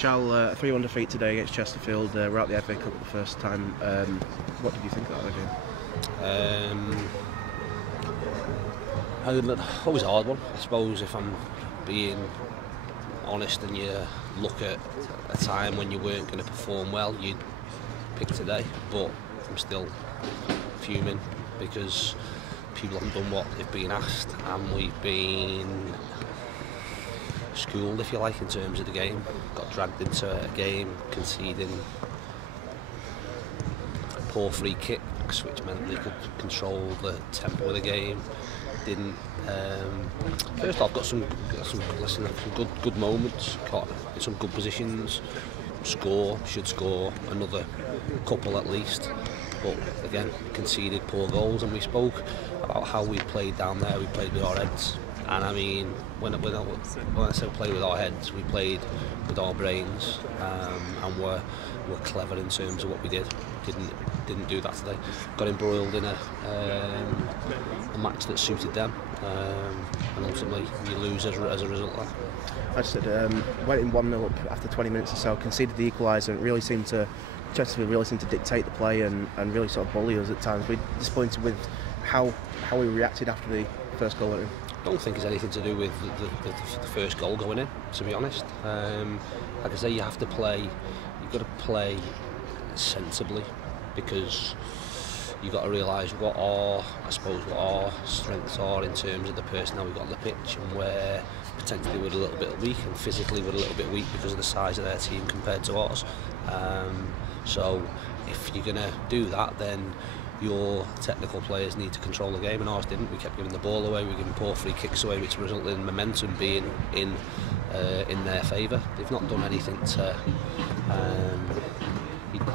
Chal, 3-1 defeat today against Chesterfield. We're out the FA Cup for the first time. What did you think of that game? Always a hard one, I suppose, if I'm being honest, and you look at a time when you weren't going to perform well, you'd pick today. But I'm still fuming because people haven't done what they've been asked, and we've been schooled, if you like, in terms of the game. Got dragged into a game conceding poor free kicks, which meant they could control the tempo of the game. Didn't. First off, got some good moments, caught in some good positions. Should score another couple at least. But again, conceded poor goals, and we spoke about how we played down there. We played with our heads, and I mean, when I say play with our heads, we played with our brains, and were clever in terms of what we did. Didn't do that today. Got embroiled in a match that suited them, and ultimately you lose as a result of that. I said, went in 1-0 up after 20 minutes or so, conceded the equaliser. Chesterfield really seemed to dictate the play and really sort of bully us at times. We're disappointed with how we reacted after the first goal went in. I don't think it's anything to do with the first goal going in, to be honest. Like I say, you've got to play sensibly, because you've got to realise what our strengths are in terms of the personnel we've got on the pitch, and where potentially we're a little bit weak, and physically we're a little bit weak because of the size of their team compared to ours. So if you're going to do that, then your technical players need to control the game, and ours didn't. We kept giving the ball away, we were giving poor free kicks away, which resulted in momentum being in their favour. They've not done anything to...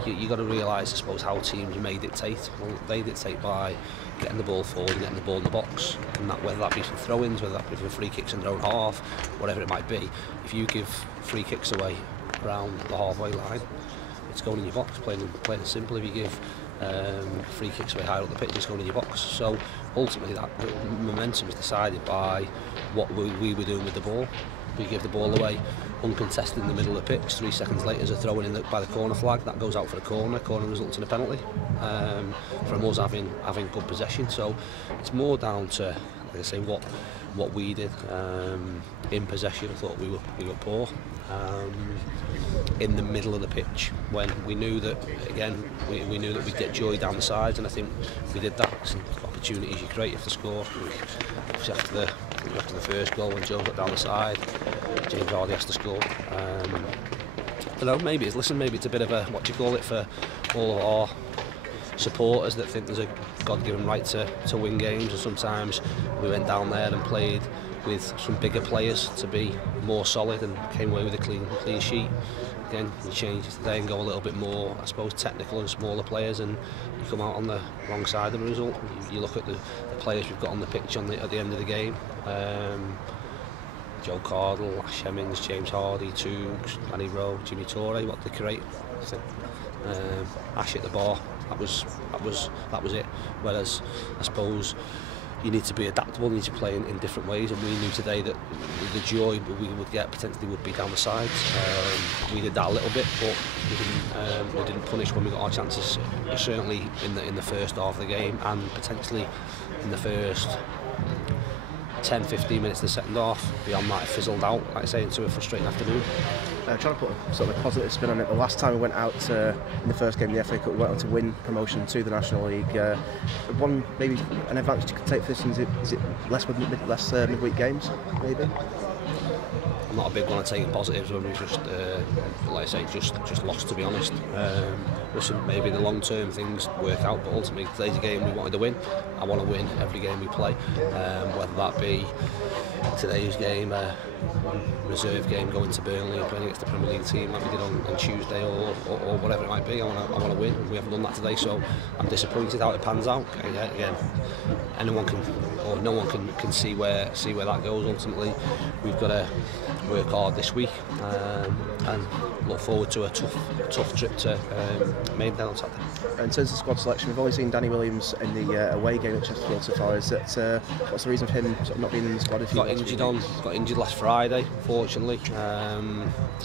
You've got to realise, I suppose, how teams may dictate. Well, they dictate by getting the ball forward and getting the ball in the box, and whether that be from throw-ins, whether that be from free kicks in their own half, whatever it might be. If you give free kicks away around the halfway line, it's going in your box, plain and simple. If you give free kicks away higher up the pitch, it's going in your box. So ultimately that momentum is decided by what we were doing with the ball. We give the ball away uncontested in the middle of the pitch. 3 seconds later, there's a throw in by the corner flag that goes out for a corner. Corner results in a penalty from us having good possession. So it's more down to, like I say, what we did in possession. I thought we were poor in the middle of the pitch, when we knew that, again, we knew that we'd get joy down the sides, and I think we did that. Some opportunities you create, you have to score. After the first goal, when Joe got down the side, James Hardy has to score. I don't know, maybe it's a bit of a, what do you call it, for all of our supporters that think there's a God-given right to win games, and sometimes we went down there and played with some bigger players to be more solid and came away with a clean sheet. Again, you change it today and go a little bit more, I suppose, technical and smaller players, and you come out on the wrong side of the result. You look at the players we've got on the pitch at the end of the game. Joe Cardle, Ash Hemmings, James Hardy, Toogs, Danny Rowe, Jimmy Torre, what they create. Ash at the bar, that was it. Whereas I suppose you need to be adaptable, you need to play in different ways, and we knew today that the joy we would get potentially would be down the sides. We did that a little bit, but we didn't punish when we got our chances, certainly in the first half of the game, and potentially in the first 10-15 minutes of the second half. Beyond that, it fizzled out, like I say, into a frustrating afternoon. Trying to put a sort of a positive spin on it, the last time we went out in the first game of the FA Cup, we went on to win promotion to the National League. One, maybe an advantage you could take for this, is it less midweek games, maybe? I'm not a big one at taking positives when we've just, like I say, just lost, to be honest. Listen, maybe in the long term things work out, but ultimately today's a game we wanted to win. I want to win every game we play, whether that be today's game, a reserve game going to Burnley and playing against the Premier League team like we did on Tuesday, or whatever it might be. I want to win. We haven't done that today, so I'm disappointed how it pans out. Again, anyone can, or no one can see where that goes. Ultimately, we've got to work hard this week, and look forward to a tough trip to Maidenhead on Saturday. In terms of squad selection, we've only seen Danny Williams in the away game at Chesterfield so far. Is that what's the reason for him sort of not being in the squad? If he got injured last Friday, unfortunately.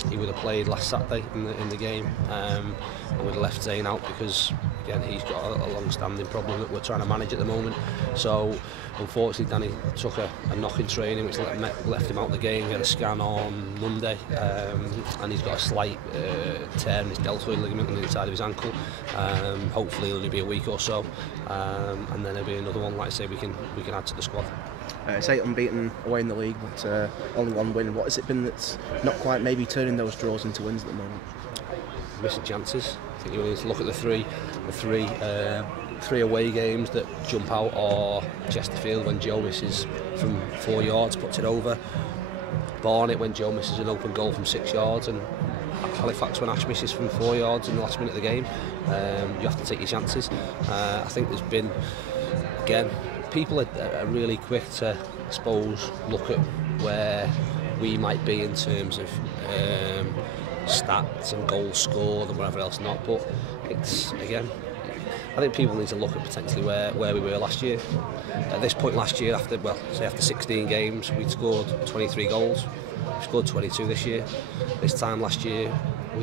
He would have played last Saturday in the game, and would have left Zane out because again he's got a long-standing problem that we're trying to manage at the moment. So unfortunately Danny took a knock in training which left him out of the game. He had a scan on Monday, and he's got a slight tear in his deltoid ligament on the inside of his ankle. Hopefully it'll only be a week or so, and then there'll be another one, like I say, we can add to the squad. It's 8 unbeaten away in the league, but only 1 win. What has it been that's not quite maybe turning those draws into wins at the moment? Missing chances. I think you need to look at the three away games that jump out are Chesterfield when Joe misses from 4 yards, puts it over. Barnet when Joe misses an open goal from 6 yards, and Halifax when Ash misses from 4 yards in the last minute of the game. You have to take your chances. I think there's been, again, people are really quick to, I suppose, look at where we might be in terms of stats and goals scored and whatever else not, but it's, again, I think people need to look at potentially where we were last year. At this point last year, after 16 games, we'd scored 23 goals. We've scored 22 this year. This time last year,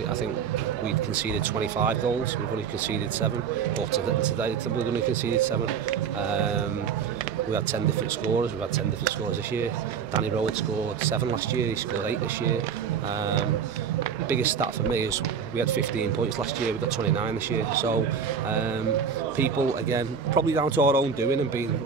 I think we'd conceded 25 goals. We've only conceded 7. But today we've only conceded 7. We had 10 different scorers. We've had 10 different scorers this year. Danny Rowe had scored 7 last year. He scored 8 this year. The biggest stat for me is we had 15 points last year. We've got 29 this year. So people, again, probably down to our own doing and being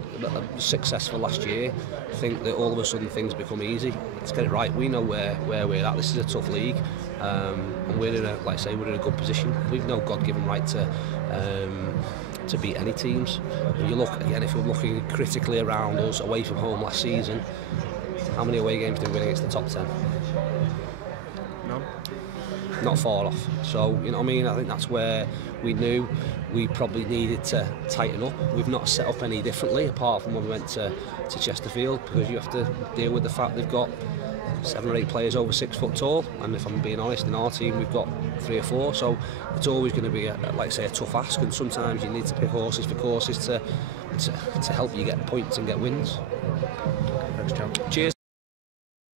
successful last year, think that all of a sudden things become easy. Let's get it right. We know where we're at. This is a tough league, and we're in a good position. We've no God-given right to beat any teams. When you look again, if you're looking critically around us away from home last season, how many away games did we win against the top 10? No. Not far off. So, you know what I mean? I think that's where we knew we probably needed to tighten up. We've not set up any differently apart from when we went to Chesterfield, because you have to deal with the fact they've got 7 or 8 players over 6 foot tall, and if I'm being honest, in our team we've got 3 or 4, so it's always going to be like I say, a tough ask, and sometimes you need to pick horses for courses to help you get points and get wins. Thanks, John. Cheers.